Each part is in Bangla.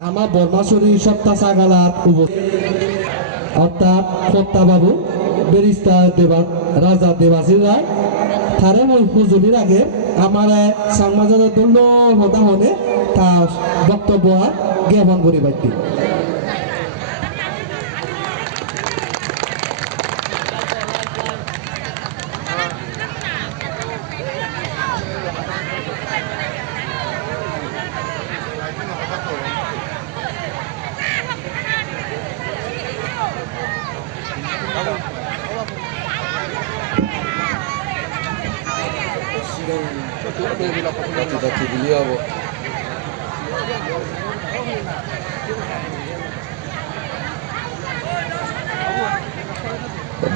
আমার বর্মাসুরি সত্তা সাগালার অর্থাৎ সত্তা বাবু বেরিস্তার দেবা রাজা দেবাসীর রায়, তারে ওই হুজুরির আগে আমার সাংবাদিক দণ্ড হতা হলে তার বক্তব্য আর জ্ঞাপন করি পাইতি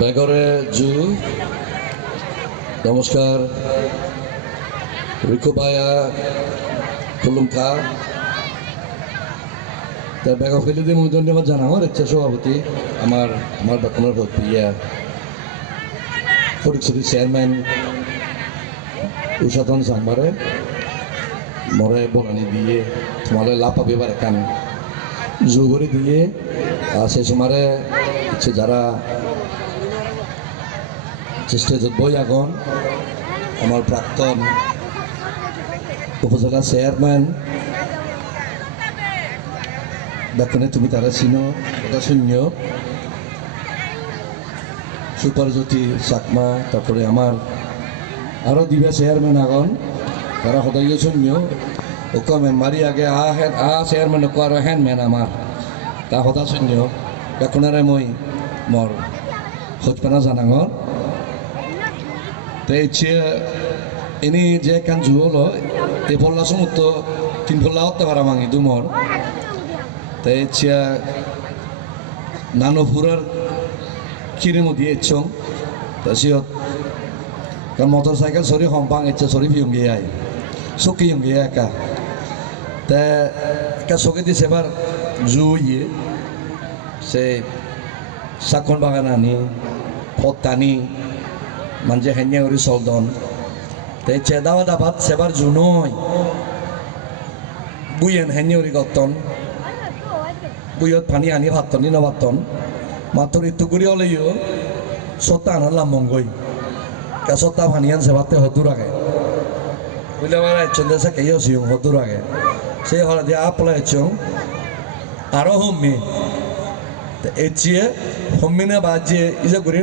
বেগরে জু। নমস্কার। রিকুবায়া খুলুমকা তা বেগ ফেলে দিয়ে মুখ ধন্যবাদ জানাও ইচ্ছা সভাপতি, আমার আমার বেতনের ইয়া ফরিকসরি চেয়ারম্যান উষাতন সাংবারে মরে বনানি দিয়ে তোমালে লাপা বেবার কান। জুগরি দিয়ে সে সময় হচ্ছে যারা স্টেজত বই আগন, আমার প্রাক্তন উপজেলা চেয়ারম্যান, দেখনে তুমি তারা চিনো ওটা শূন্য সুপারজ্যোতি চাকমা, তারপরে আমার আরও দিবে চেয়ারম্যান আগন। তারা সদায় শূন্য ওকা মারি আগে আ হেন আ চেয়ারম্যান ওকা আর হেন মেন আমার। তা সদা শূন্য এখনৰে মই মোৰ খোজপানা জানাঙৰ তে ইচ্ছে, এনে যে কান জুহল এ ফল্লা সমুত তিন ফল্লা হতে পারা মাঙি দুমর তে ইচ্ছা নানো ফুরার কিরে মধ্যে ইচ্ছং। তা সিয়ত kan motor cycle sorry hompang itu sorry biung dia ay suki yung dia ka te ka suki di sebar zu ye se sakon baganani potani manje hanya uri soldon te cedawa dapat sebar junoi buyen hanya uri goton buyot pani ani bhatton ni na bhatton matur itu guri ole yo sotan la mongoi kasota ভানিয়ান সেবাতে হতুর আগে। বুঝলে মানে চন্দ্র সে কেউ সিং হতুর আগে। সে হলে দিয়ে আপলা হেচং আরও হম্মি। এচিয়ে, হম্মিনে বাজিয়ে, ইজে গুড়ি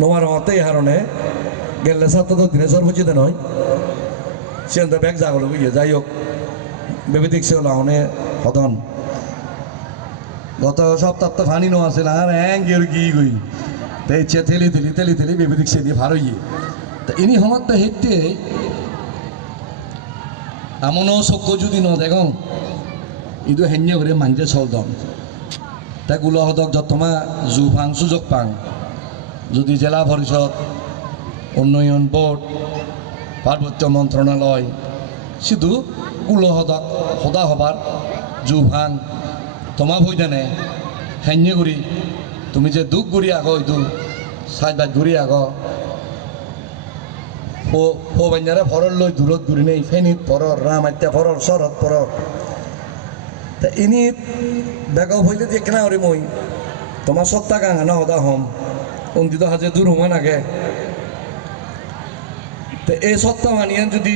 নোমার হতে হারণে গেলে সাথে তো দিনেশ্বর বুঝিতে নয় সে ব্যাগ জাগলো বুঝিয়ে যাই হোক ভেবে দেখছে লাহনে হদন গত সপ্তাহ তো ফানি নো আছে আর হ্যাং গিয়ে কি গই। তাই ইচ্ছে থেলি থেলি থেলি থেলি ভেবে দেখছে দিয়ে ভালো ইয়ে তা ইনি হমার তো হেঁটে এমনও চকু যদি ন দেখ, ইদু করে মানজে চলদন তাই গুলো হদক যতমা জু ফাং সুযোগ পাং। যদি জেলা পরিষদ, উন্নয়ন বোর্ড, পার্বত্য মন্ত্রণালয় শুধু কুলো হদক সদা হবার জু ফাং তোমা ভই জানে হেন্য করি তুমি যে দুখ ঘুরি আগ চাই বাই ঘূৰি আগ। ফৌবান্যাৰে ফৰৰ লৈ দূৰত ঘূৰি নেই, ফেনীত ফৰৰ ৰাম আত্য়া ফৰৰ চৰত ফৰৰ তা ইনিত বেগ হইলে দিয়ে কেনা করি মই। তোমার সত্তা গাঙা না হদা হম। অন্তিত হাজে দূর হুমা নাগে। তো এই সত্তা মানিয়ে যদি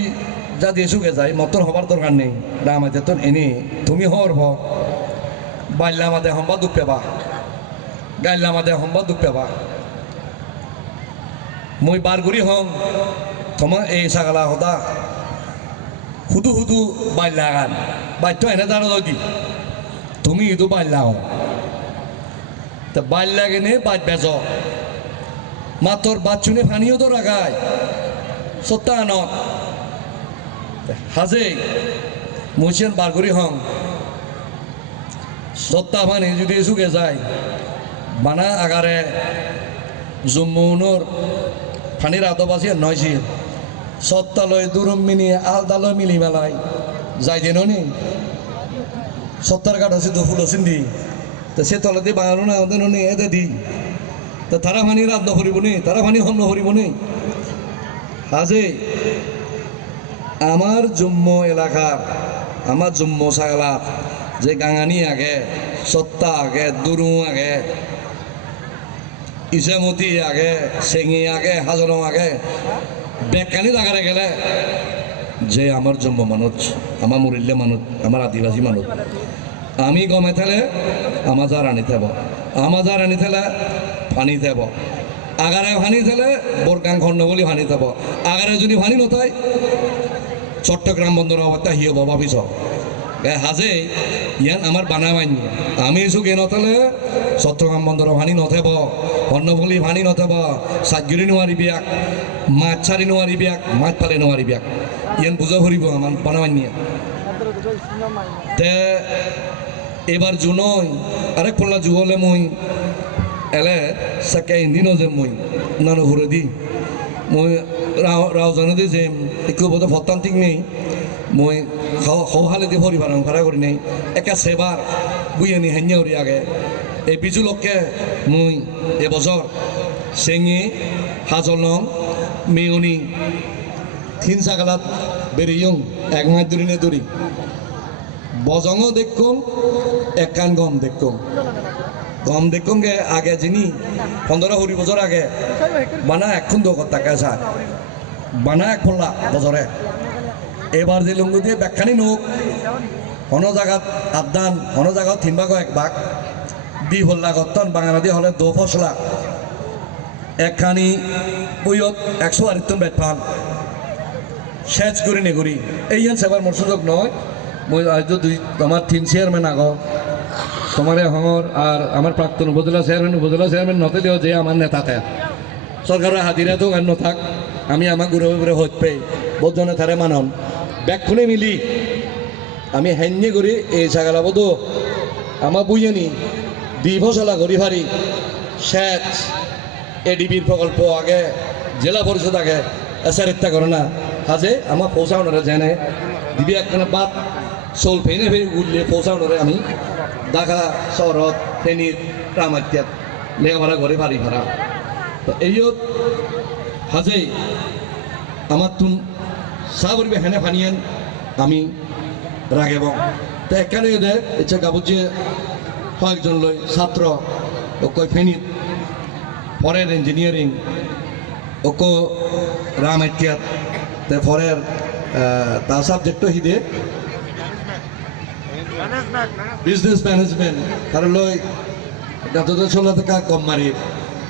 যা দিয়ে শুকে যায় মতন হবার দরকার নেই। রাম আত্য়া তোর এনে, তুমি হর ভ বাইল্লা মাদে হম্বা দুঃখ পেবা গাইলা মাদে হম্বা দুঃখ পেবা মই বার ঘুরি হং তোমার এই ছাগলা সদা। হুদু হুদু বাইল্লা গান বাইতো এনে দাঁড়ো দি তুমি ইদু বাইল্লা হও তা বাইল্লা গেনে বাইট বেজ। মাতর বাচ্চুনে ফানিও তো রাখায় সত্তা আনত। হাজে মুছিয়ান বার ঘুরি হং সত্তা ফানি যদি সুখে যায়। বানা আগারে জম্মুনোর ফানির আদবাসী নয়ছি সত্তালয় দুরম মিনি, আলদালয় মিলি মেলাই যাই দেন নি। সত্তার কাঠ আছে তো ফুল আছেন দি। তা সে তলাতে বাঙালো না, ওদের নি এতে দি। তা তারা ফানি রাত নকরিব নি, তারা ফানি হম নকরিব নি। হাজে, আমার জম্মু এলাকার আমার জম্মু সাগলা যে গাঙানি আগে, সত্তা আগে দুরু আগে ইসামতি আগে, চেঙি আগে হাজরং আগে বেকানি জাগারে গেলে যে আমার জন্ম মানুষ আমার মুরিল্লে মানুষ আমার আদিবাসী মানুষ আমি গমে থেলে আমার যা রানি থেব। আমার যা রানি থেলে পানি থেব। আগারে ভানি থেলে বোরকাং খণ্ড বলি ভানি থেব। আগারে যদি ভানি নথায় চট্টগ্রাম বন্দর অবস্থা হিও বাবা পিছ হাজে ইয়ান আমার বানা মান্য আমি এসু গে নথলে, চট্টগ্রাম বন্দর ভানি নথেব কর্ণফুলি ভানি নথেব সাতগিরি নোৱাৰি বিয়াক মাছ চাৰি নোৱাৰি বিয়াক মাছ পালে নোৱাৰি বিয়াক। ইয়ান বুজা ভরিব আমার বানা মান্য তে এবার জুনই আরেক পল্লা জুহলে মই, এলে সাকে ইন্দিনো যে মই নানো ঘুরে দি মই রাও রাও জানো দি যে একটু বোধ ভত্তান্তিক নেই। মই সহালে দি ভরি বানাম ভাড়া করি নেই একা সেবার বুইয়ানি হেঞ্জা উড়ি আগে এই বিজু লোককে মই এবছর চেঙি হাজলং মেয়নি তিন সাগালাত বেরিয়ং এক মাস দূরি নে দূরি বজংও দেখুম একান গম দেখুম গম দেখুম আগে যিনি পনেরো কুড়ি বছর আগে বানা এখন দো টাকা স্যার বানা এক ফল্লা বছরে এবার যে লুঙ্গু দিয়ে ব্যাখ্যানি নোক, অন্য জায়গাত আদান অন্য জায়গাত তিন ভাগ এক ভাগ দি ফল্লা গত্তন বাঙালি হলে দো ফসলা। একখানি উইয়ত একশো আরিত্তন বেট পান। সেচ করি নেগুরি এই হেন সেবার মোর সুযোগ নয়। মই আজ দুই আমার তিন চেয়ারম্যান আগ তোমার হঙর আর আমার প্রাক্তন উপজেলা চেয়ারম্যান উপজেলা চেয়ারম্যান নতে দিও যে আমার নেতাতে। সরকারের হাজিরা তো আর নথাক আমি আমার ঘুরে হত পেই। বোধজনে তারে মানন। ব্যাগ খুলে মিলি। আমি হেন্যে করি এই ছাগালা বোধ। আমার বুঝেনি ফসলা করি ভারি। সেচ এডিবির প্রকল্প আগে, জেলা পরিষদ আগে এসার ইত্যা করে না। হাজে আমার পৌঁছাওনারে জেনে, দিবি একখানে বাদ চল ফেনে ফেনে উঠলে পৌঁছাওনারে আমি ঢাকা শহরত, ফেনীর রামাত্যাত লেখাপড়া করে বাড়ি ভাড়া। তো এইও হাজে, আমার তুন চা করবে হেনে ফানিয়েন, আমি রাগেব তো এখানে দে ইচ্ছা গাবুর যে কয়েকজন লই ছাত্র ও কয় ফেনীত পরের ইঞ্জিনিয়ারিং, ওকো রাম এটিয়াত তে পরের তার সাবজেক্ট হিদে বিজনেস ম্যানেজমেন্ট তার লই যত চলা থাকা কম মারি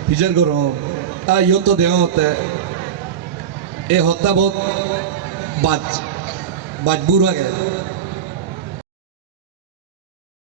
ফিজার গরম আ ইয়ত দেহতে এই হত্যাবোধ বাজ বাজবুর আগে